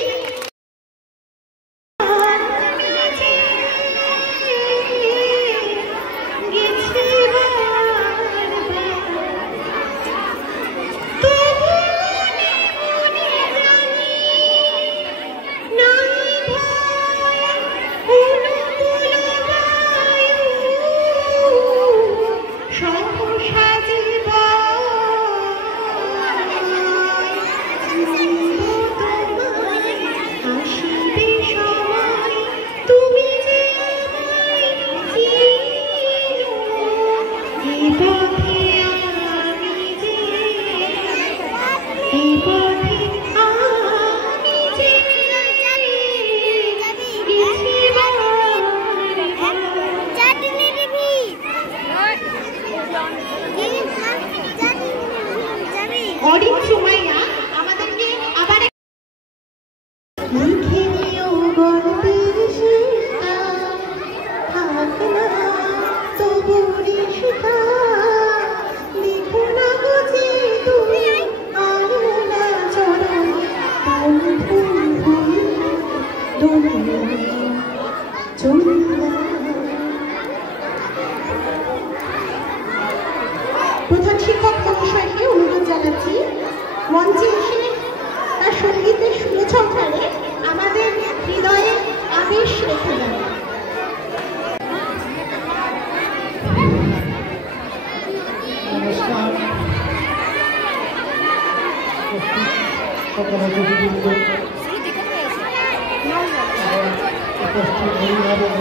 অরিন সুমাইয়া আমাদেরকে আবার লিখে নিও গল্পের শেষটা, থাক না তবু রেশটা, লিখো না গো যে তুমি আলো না চড়াই, ফুল ফুল ফুল দোলা চুলা। প্রধান শিক্ষক মহাশয়কে অনুরোধ জানাচ্ছি মঞ্চে এসে তার সঙ্গীতের সুরঝঙ্কারে আমাদের হৃদয়ে আবেশ রেখে যান। নমস্কার সকল অতিথিবৃন্দ, উপস্থিত অভিভাবক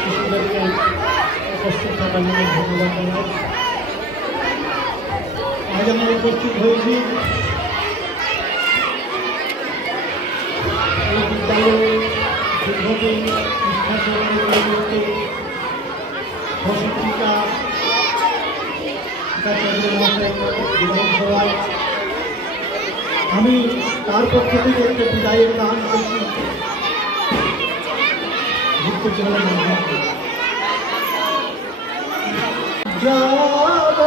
শিশুদেরকে উপস্থিত থাকার জন্য ধন্যবাদ জানাই। আজ আমরা উপস্থিত হয়েছি এই বিদ্যালয়ে দীর্ঘদিন প্রশিক্ষিকা বিধানসভায় আমি তার পক্ষ থেকে একটা বিদায়ের গান করছি। যাব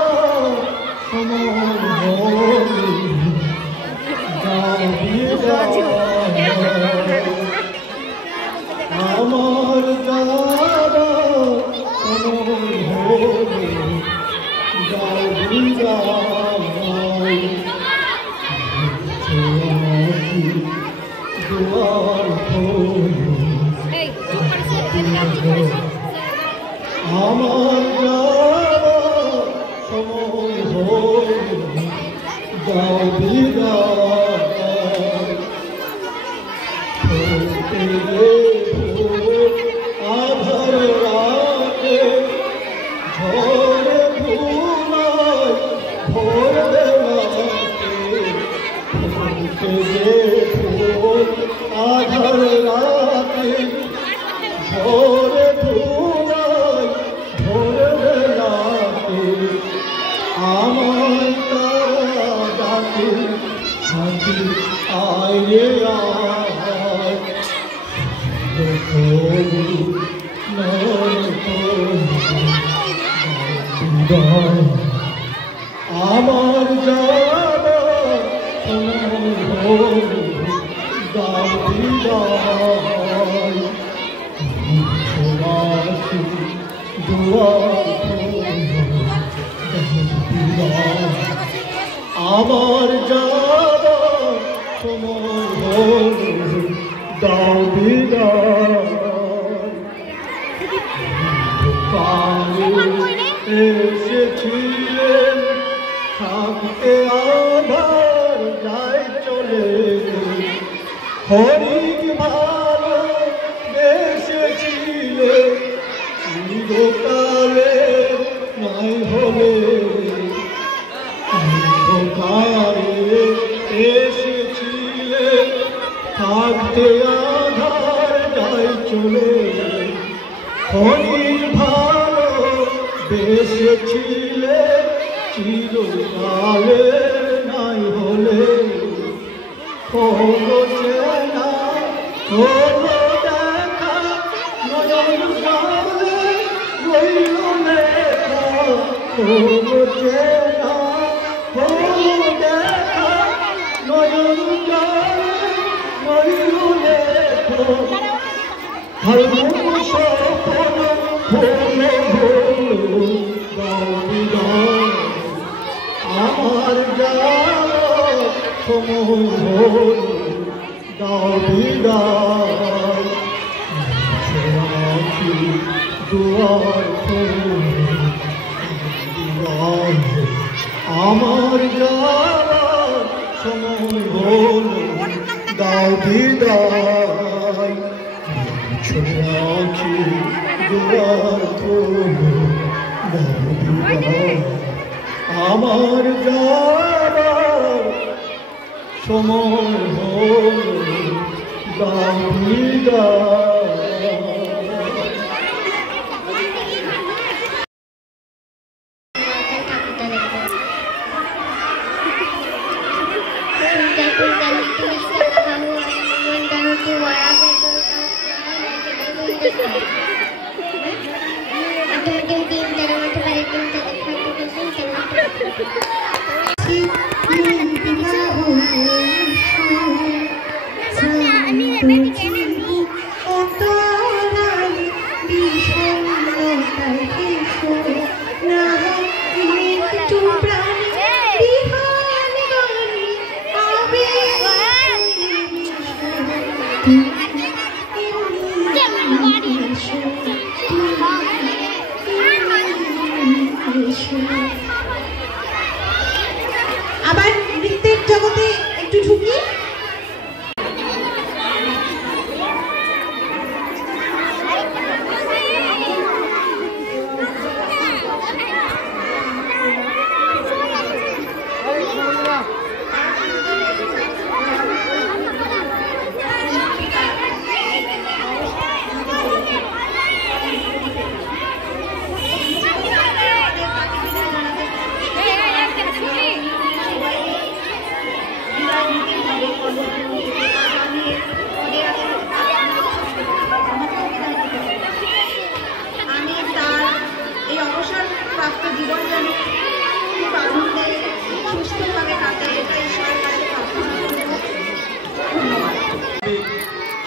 আমার আমার যাব সময় হল দাও বিদায় এসেছিলেন থাকতে আধার যাই চলে হরিক ভালো এসেছিলেন চিরকালে নাই হবে অন্ধকারে এসেছিলেন থাকতে আধার যাই চলে হরিক ভালো বেসেছিলেন চিরকালে নাই হলে হলো চেনা হলো দেখা নয়ন জলে রইল লেখা হলো চেনা হলো দেখা নয়ন জলে রইল লেখা হলো সপন হলো হলো আমার যাওয়ার সময় হলো দাও বিদায় রাখি দুয়ার আমার যাওয়ার সময় হলো দাও বিদায় রাখি দুয়ার আমার যাবার সময় হল দাও বিদায় আবার নৃত্যের জগতে একটু ঢুকি।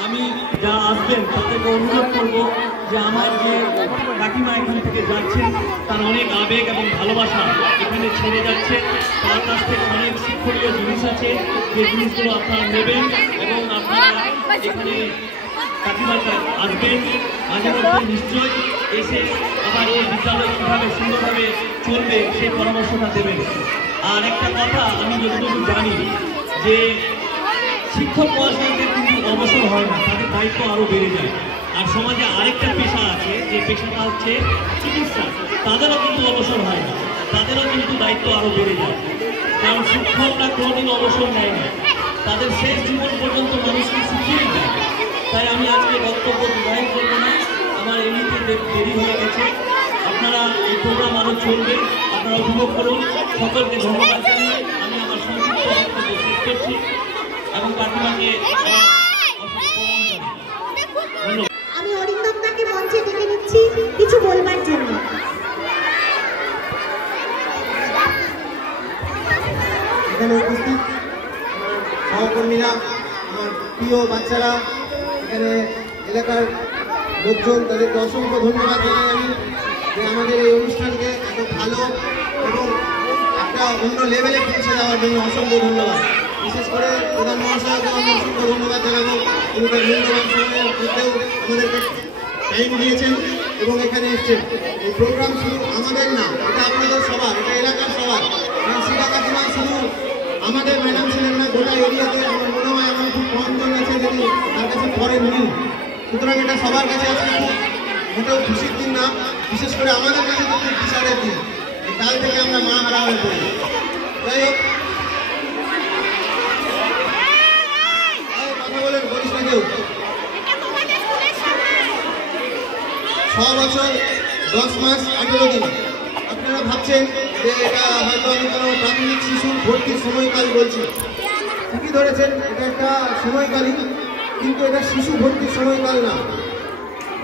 আমি যারা আসবেন তাদেরকে অনুরোধ করবো যে আমার যে কাকিমা এখান থেকে যাচ্ছেন তার অনেক আবেগ এবং ভালোবাসা এখানে ছেড়ে যাচ্ছে, তার কাছ থেকে অনেক শিক্ষণীয় জিনিস আছে যে জিনিসগুলো আপনারা নেবেন এবং আপনারা এখানে কাকিমাটা আসবেন মাঝে মধ্যে নিশ্চয়ই এসে আবার এই বিদ্যালয় কীভাবে সুন্দরভাবে চলবে সেই পরামর্শটা দেবেন। আর একটা কথা আমি যতটুকু জানি যে শিক্ষক মহাশয়দের কিন্তু অবসর হয় না, তাদের দায়িত্ব আরও বেড়ে যায়। আর সমাজে আরেকটা পেশা আছে যে পেশাটা হচ্ছে চিকিৎসা, তাদেরও কিন্তু অবসর হয় না, তাদেরও কিন্তু দায়িত্ব আরও বেড়ে যায়। কারণ শিক্ষকরা কোনোদিন অবসর নেয় না, তাদের শেষ জীবন পর্যন্ত মানুষকে শিখিয়ে দেয়। তাই আমি আজকে বক্তব্য দীর্ঘায়িত করবো না, আমার এমনিতে দেরি হয়ে গেছে। আপনারা এই প্রোগ্রাম আরও চলবে, আপনারা উপভোগ করুন। সকলকে ধন্যবাদ জানিয়ে আমি আমার সংক্ষিপ্ত বক্তব্য শেষ করছি এবং কাকিমাকে আমি অরিন্দমদাকে মঞ্চে ডেকে নিচ্ছি কিছু বলবার জন্য। এখানে উপস্থিত সহকর্মীরা, আমার প্রিয় বাচ্চারা, এখানে এলাকার লোকজন, তাদেরকে অসংখ্য ধন্যবাদ জানাই আমি যে আমাদের এই অনুষ্ঠানকে এত ভালো এবং একটা অন্য লেভেলে পৌঁছে দেওয়ার জন্য অসংখ্য ধন্যবাদ। বিশেষ করে প্রধান মহাশয়কে আমি অসংখ্য ধন্যবাদ জানাবো, তিনি তার মূল্যবান সময়ের মধ্যেও আমাদেরকে টাইম দিয়েছেন এবং এখানে এসছেন। এই প্রোগ্রাম শুধু আমাদের না, এটা আপনাদের সবার, এটা এলাকার সবার। সীতা কাকিমা শুধু আমাদের ম্যাডাম ছিলেন না, গোটা এরিয়াতে আমার মনে হয় এমন খুব কম জন আছে যদি তার কাছে ফরেন নিন। সুতরাং এটা সবার কাছে আজকে খুব মোটেও খুশির দিন না, বিশেষ করে আমাদের কাছে তো খুব বিচারের দিন। কাল থেকে আমরা মা হারা হয়ে পড়ি। যাই হোক, কথা বলেন, বলিস না কেউ। 6 বছর 10 মাস 18 দিন। আপনারা ভাবছেন যে এটা হয়তো আমি কোনো প্রাথমিক শিশুর ভর্তির সময়কাল বলছি। ঠিকই ধরেছেন, এটা একটা সময়কালই, কিন্তু এটা শিশু ভর্তির সময়কাল না।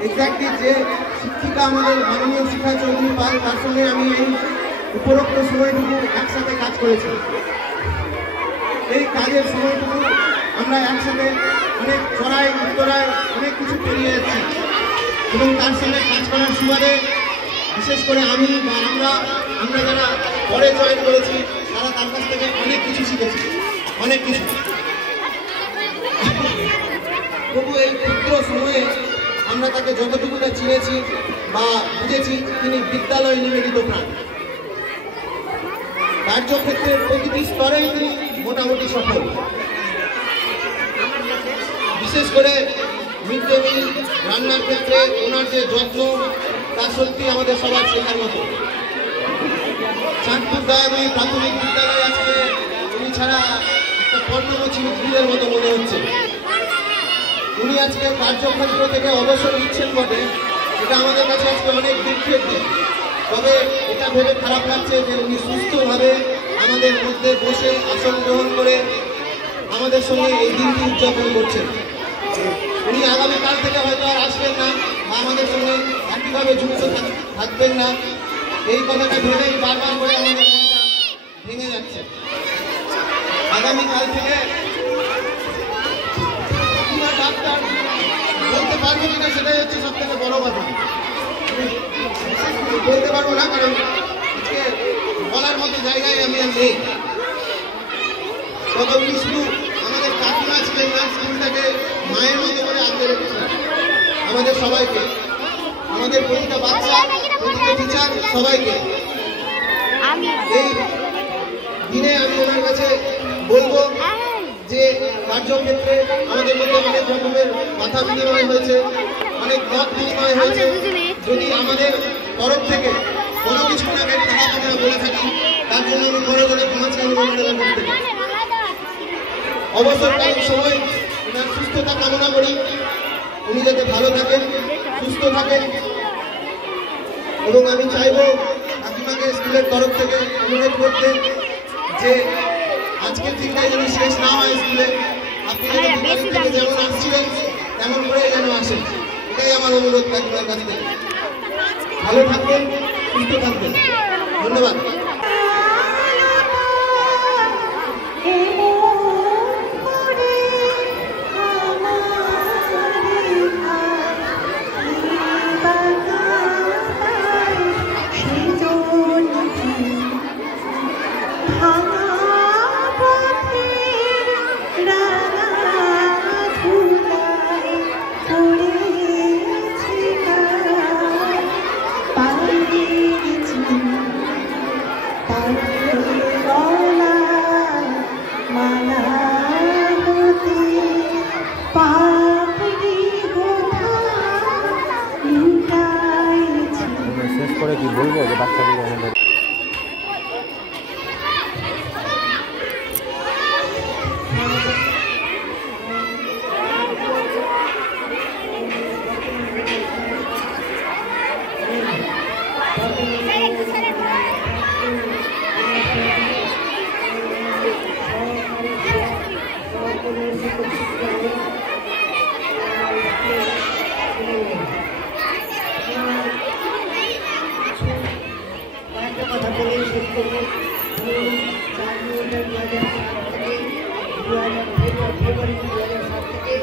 এক্স্যাক্টলি যে শিক্ষিকা আমাদের মাননীয় শিক্ষা চৌধুরী পাল, তার সঙ্গে আমি এই উপরোক্ত সময়টুকু একসাথে কাজ করেছি। এই কাজের সময়টুকু আমরা একসাথে অনেক চড়াই উত্তরায় অনেক কিছু পেরিয়ে যাচ্ছি, এবং তার সঙ্গে কাজ করার সুবাদে বিশেষ করে আমি বা আমরা যারা পরে জয়েন করেছি তারা তার কাছ থেকে অনেক কিছু শিখেছি, অনেক কিছু। তবু এই ক্ষুদ্র সময়ে আমরা তাকে যতটুকুটা চিনেছি বা বুঝেছি, তিনি বিদ্যালয় নিবেদিত প্রাণ। কার্যক্ষেত্রের প্রতিটি স্তরেই তিনি মোটামুটি সফল। বিশেষ করে মিড ডে মিল রান্নার ক্ষেত্রে ওনার যে যত্ন, তা সত্যি আমাদের সবার শেখার মতো। চাঁদপুর দয়াময়ী প্রাথমিক বিদ্যালয় আজকে উনি ছাড়া একটা পর্ণমোচী উদ্ভিদের মতো মনে হচ্ছে। উনি আজকে কার্যক্ষেত্র থেকে অবসর নিচ্ছেন বটে, এটা আমাদের কাছে আজকে অনেক দুঃখের দিন। তবে এটা ভেবে খারাপ লাগছে যে উনি সুস্থভাবে আমাদের মধ্যে বসে আসন গ্রহণ করে আমাদের সঙ্গে এই দিনটি উদযাপন করছেন। উনি আগামীকাল থেকে হয়তো আর আসবেন না বা আমাদের সঙ্গে একইভাবে যুক্ত থাকবেন না, এই কথাটা ভেবেই বারবার করে আমাদের মনটা ভেঙে যাচ্ছে। আগামীকাল থেকে ডাক্তার বলতে পারবো কিনা সেটাই হচ্ছে সব থেকে বড় কথা। বলতে পারবো না, কারণ আজকে বলার মতো জায়গায় আমি আর নেই। তবে উনি শুধু আমাদের কাকিমা ছিলেন না, স্কুলটাকে মায়ের মতো করে আগলে রেখেছিলেন আমাদের সবাইকে, আমাদের প্রতিটা বাচ্চা, প্রতিটা টিচার, সবাইকে। এই দিনে আমি ওনার কাছে বলবো যে কার্যক্ষেত্রে আমাদের মধ্যে অনেক রকমের কথা বিনিময় হয়েছে, অনেক মত বিনিময় হয়েছে। যদি আমাদের তরফ থেকে কোনো কিছু তাকে খারাপ আমরা বলে থাকি, তার জন্য আমি মনে করে ক্ষমা চাই ওনাদের মধ্যে। অবসরকালীন সময় ওনার সুস্থতা কামনা করি, উনি যাতে ভালো থাকেন, সুস্থ থাকেন। এবং আমি চাইবো কাকিমাকে স্কুলের তরফ থেকে অনুরোধ করতে যে আজকের দিনটাই যেন শেষ না হয় স্কুলে, আপনি যেমন আসছিলেন তেমন করে যেন আসেন, এটাই আমার অনুরোধ কাকিমার কাছ থেকে। ভালো থাকবেন, সুস্থ থাকবেন, ধন্যবাদ। শেষ করে কি বলবো যে বাচ্চাগুলো আমাদের কথা বলে শেষ করবো। 4 মিনিটের 2007 থেকে ফেব্রুয়ারি 2007 থেকে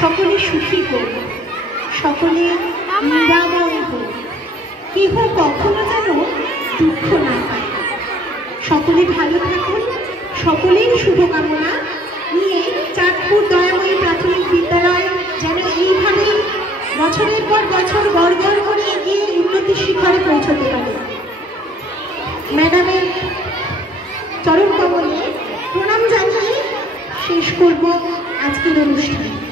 সকলে সুখী হোক, সকলে নিরাময় হোক, কেহ কখনো যেন দুঃখ না পায়। সকলে ভালো থাকুন। সকলের শুভকামনা নিয়ে চাঁদপুর দয়াময়ী প্রাথমিক বিদ্যালয় যেন এইভাবে বছরের পর বছর গড় করে এগিয়ে উন্নতির শিখরে পৌঁছতে পারে। ম্যাডামের চরণ কমলে প্রণাম জানিয়ে শেষ করব আজকের অনুষ্ঠান।